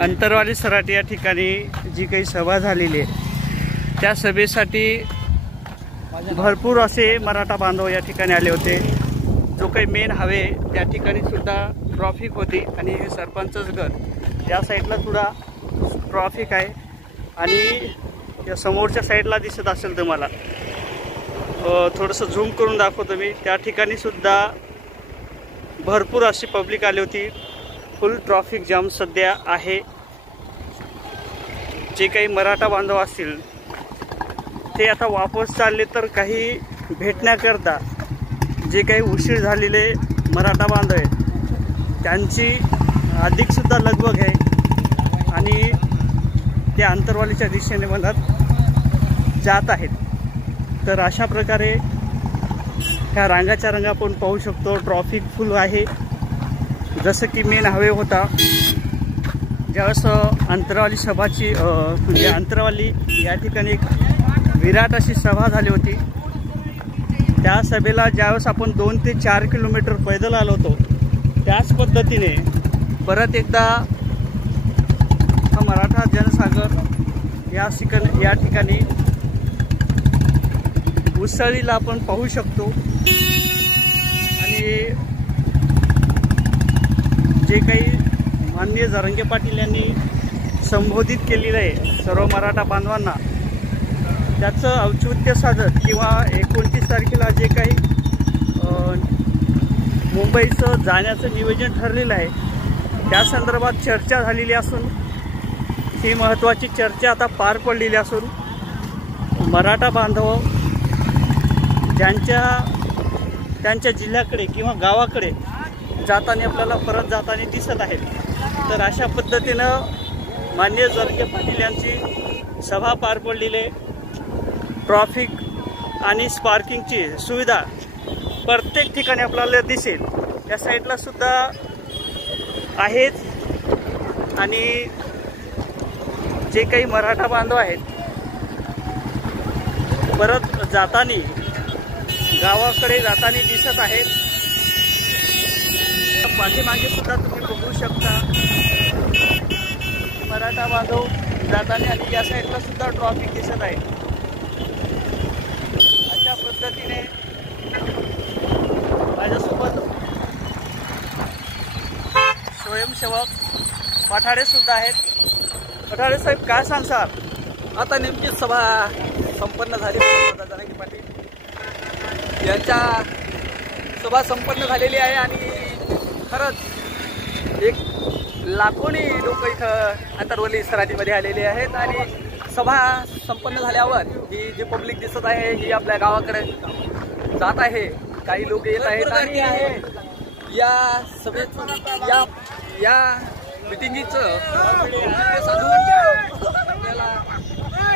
अंतरवाली सराटी या ठिकाणी जी काही सभा झालेली आहे त्या सभेसाठी भरपूर असे मराठा बांधव या ठिकाणी आले होते। जो काही मेन हवे त्या ठिकाणी सुद्धा ट्रॉफिक होती आणि हे सरपंचच घर या साईडला सुद्धा ट्रॉफिक आहे आणि या समोरच्या साईडला दिसत असेल तुम्हाला थोडंसं झूम करून दाखवतो मी। त्या ठिकाणी सुद्धा भरपूर अशी पब्लिक आली होती। फुल ट्रॉफिक जाम सध्या आहे। जे काही मराठा बांधव असतील ते आता वापस चालले तर काही भेटण्याकरता जे काही उशीर झालेले मराठा बांधव आहेत त्यांची अधिक सुद्धा लगबग आहे आणि ते अंतरवालीच्या दिशेने म्हणत जात आहेत। तर अशा प्रकारे ह्या रांगाच्या रांगा आपण पाहू शकतो। ट्रॉफिक फुल आहे। जसं की मेन हायवे होता ज्यावेळेस अंतरवाली सभाची म्हणजे अंतरवाली या ठिकाणी एक विराट अशी सभा झाली होती। त्या सभेला ज्यावेळेस आपण 2 ते 4 किलोमीटर पैदल आलो होतो त्याच पद्धतीने परत एकदा हा मराठा जनसागर या ठिकाणी उसळीला आपण पाहू शकतो आणि जे काही माननीय जरांगे पाटील यांनी संबोधित केलेलं आहे सर्व मराठा बांधवांना त्याचं औचित्य साधत किंवा 29 तारखेला जे काही मुंबईचं जाण्याचं नियोजन ठरलेलं आहे त्या संदर्भात चर्चा झालेली असून ही महत्त्वाची चर्चा आता पार पडलेली असून मराठा बांधव त्यांच्या जिल्ह्याकडे किंवा गावाकडे जाताना आपल्याला परत जाताना दिसत आहेत। तर अशा पद्धतीनं माननीय जरांगे पाटील यांची सभा पार पडलेली आहे। ट्रॉफिक आणि स्पार्किंगची सुविधा प्रत्येक ठिकाणी आपल्याला दिसेल। या साईडला सुद्धा आहेत आणि जे काही मराठा बांधव आहेत परत जाताना गावाकडे जाताना दिसत आहेत। पाठीमागे सुद्धा तुम्ही बघू शकता मराठा बांधव जाताना आणि या साईडला सुद्धा ट्रॉफिक दिसत आहे। अशा पद्धतीने माझ्यासोबत स्वयंसेवक पठाडे सुद्धा आहेत। पठाडे साहेब काय सांगसाल? आता नेमकी सभा संपन्न झाली जरांगे पाटील यांच्या सभा संपन्न झालेली आहे आणि खरंच एक लाखोनी लोक इथं अंतरवली सराटीमध्ये आलेले आहेत आणि सभा संपन्न झाल्यावर ही जी पब्लिक दिसत आहे ही आपल्या गावाकडे जात आहे। काही लोक येत आहेत आणि या सभेत या मिटिंगीचं आपल्याला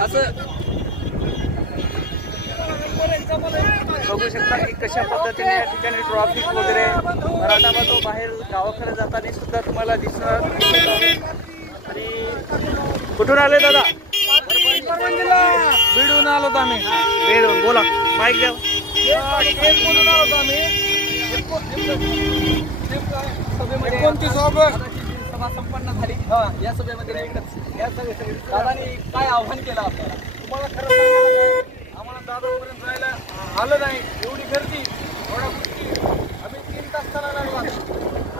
असं बघू शकता की कशा पद्धतीने या ठिकाणी ट्रॉफिक वगैरे मराठा बांधव बाहेर गावाकडे जाताना सुद्धा तुम्हाला दिसणार। आणि कुठून आले दादा? बीडून आलो आम्ही। बीडून बोला माईक द्या। सभा संपन्न झाली या सभेमध्ये दादांनी काय आव्हान केलं आपल्याला? तुम्हाला खरं सांगायला आम्हाला दादापर्यंत जायला आलं नाही। एवढी गर्दी एवढ्या गोष्टी आम्ही 3 तास चालायला लागला।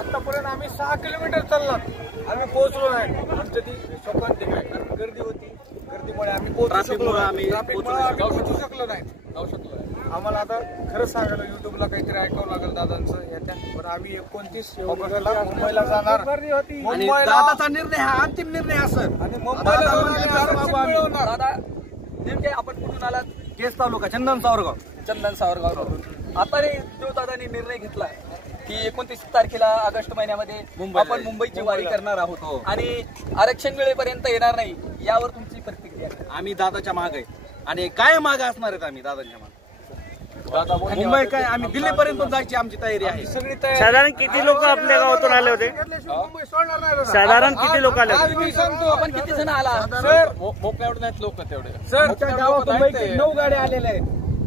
आतापर्यंत आम्ही 6 किलोमीटर चाललात आम्ही पोहोचलो नाही। आमच्या ती शोकांती काय कारण गर्दी होती। गर्दीमुळे आम्ही पोहोचू शकलो शकलो नाही जाऊ शकलो। आम्हाला आता खरं सांगायला युट्यूबला काहीतरी ऐकावं लागेल दादांचं याच्या पण आम्ही 29 ऑगस्टला मुंबईला जाणार आणि दादाचा निर्णय हा अंतिम निर्णय असेल आणि मुंबईला दादा नेमके आपण कुठून आलात? केस तालुका चंदन सावरगाव आता जो दादांनी निर्णय घेतला की 29 तारखेला ऑगस्ट महिन्यामध्ये आपण मुंबईची वारी करणार आहोत आणि आरक्षण वेळेपर्यंत येणार नाही यावर तुमची प्रतिक्रिया? आम्ही दादाच्या मागे आहे आणि काय मागे असणार आहेत आम्ही दादाच्या मागे। मुंबई काय आम्ही दिल्लीपर्यंत जायची आमची तयारी आहे सगळी। साधारण किती लोक आपल्या गावातून आले होते? साधारण किती लोक आले होते? आपण किती जण आला? मोकळ्या एवढे नाहीत लोक तेवढे सर। गावातून 9 गाड्या आलेल्या आहेत।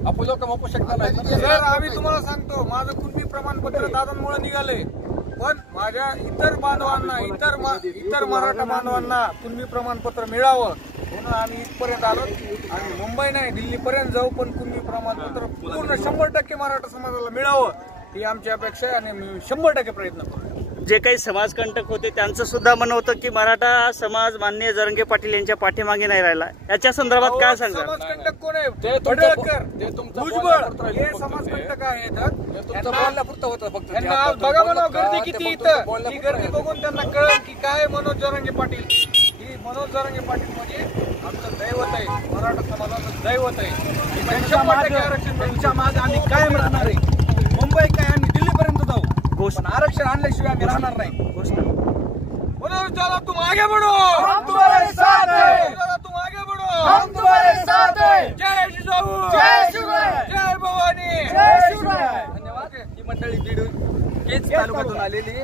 आपण लोक मोपू शकता नाही सर। आम्ही तुम्हाला सांगतो माझं कुणबी प्रमाणपत्र दादांमुळे निघाले पण माझ्या इतर बांधवांना इतर मराठा बांधवांना कुणबी प्रमाणपत्र मिळावं म्हणून आम्ही इथपर्यंत आलो. आणि मुंबई नाही दिल्लीपर्यंत जाऊ, पण कुणबी प्रमाणपत्र पूर्ण 100% मराठा समाजाला मिळावं ही आमची अपेक्षा आहे आणि 100% प्रयत्न करू. जे काही समाजकंटक होते त्यांचं सुद्धा म्हणणं होतं की मराठा समाज माननीय जरांगे पाटील यांच्या पाठीमागे नाही राहिला. याच्या संदर्भात काय सांगणार? समाजकंटक कोण आहे? पडळकर, भुजबळ हे समाजकंटक आहेत. त्यांना बघा म्हणा गर्दी किती इथं. ही गर्दी बघून त्यांना कळलं की काय मनोज जरांगे पाटील. ही मनोज जरांगे पाटील म्हणजे आमचं दैवत आहे, मराठा समाजाचं दैवत आहे. त्यांच्या मागे आम्ही कायम राहणार आहे. मुंबई काय आम्ही दिल्लीपर्यंत जाऊ, पण आरक्षण आणल्याशिवाय आम्ही राहणार नाही. मनोज चला तुम आगे बढ़ो, हम तुम्हारे साथ हैं. चला तुम आगे बढ़ो, हम तुम्हारे साथ हैं. जय जिजाऊ, जय शिवराय, जय भवानी, जय शिवराय. धन्यवाद. ही मंडळी बीड केज तालुक्यातून आलेली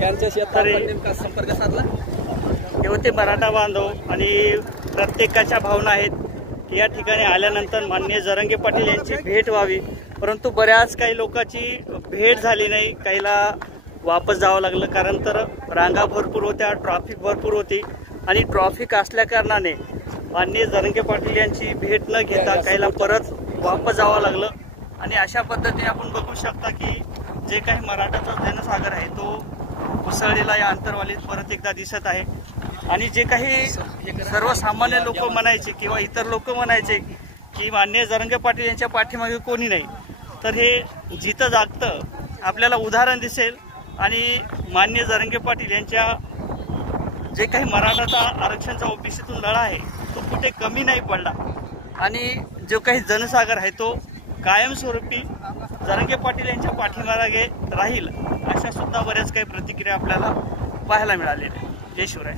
यांच्याशी आता नेमका संपर्क साधला. हे होते मराठा बांधव आणि प्रत्येकाच्या भावना आहेत की या ठिकाणी आल्यानंतर माननीय जरांगे पाटील यांची भेट व्हावी, परंतु बऱ्याच काही लोकांची भेट झाली नाही. काहीला वापस जावं लागलं, कारण तर रांगा भरपूर होत्या, ट्रॅफिक भरपूर होती आणि ट्रॅफिक असल्या कारणाने माननीय जरांगे पाटील यांची भेट न घेता काहीला परत वापस जावं लागलं. आणि अशा पद्धतीने आपण बघू शकता की जे काही मराठाचा जनसागर आहे तो उसळलेला या अंतरवालीत परत एकदा दिसत आहे. आणि जे काही सर्वसामान्य लोक म्हणायचे किंवा इतर लोक म्हणायचे की माननीय जरांगे पाटील यांच्या पाठीमागे कोणी नाही, तर हे जिथं जागतं आपल्याला उदाहरण दिसेल. आणि माननीय जरांगे पाटील यांच्या जे काही मराठाचा आरक्षणचा ओबीसीतून लढा आहे तो कुठे कमी नाही पडला. आणि जो काही जनसागर आहे तो कायमस्वरूपी जरांगे पाटील यांच्या पाठीमागे राहील, अशा सुद्धा बऱ्याच काही प्रतिक्रिया आपल्याला पाहायला मिळालेल्या. जय शिवराय.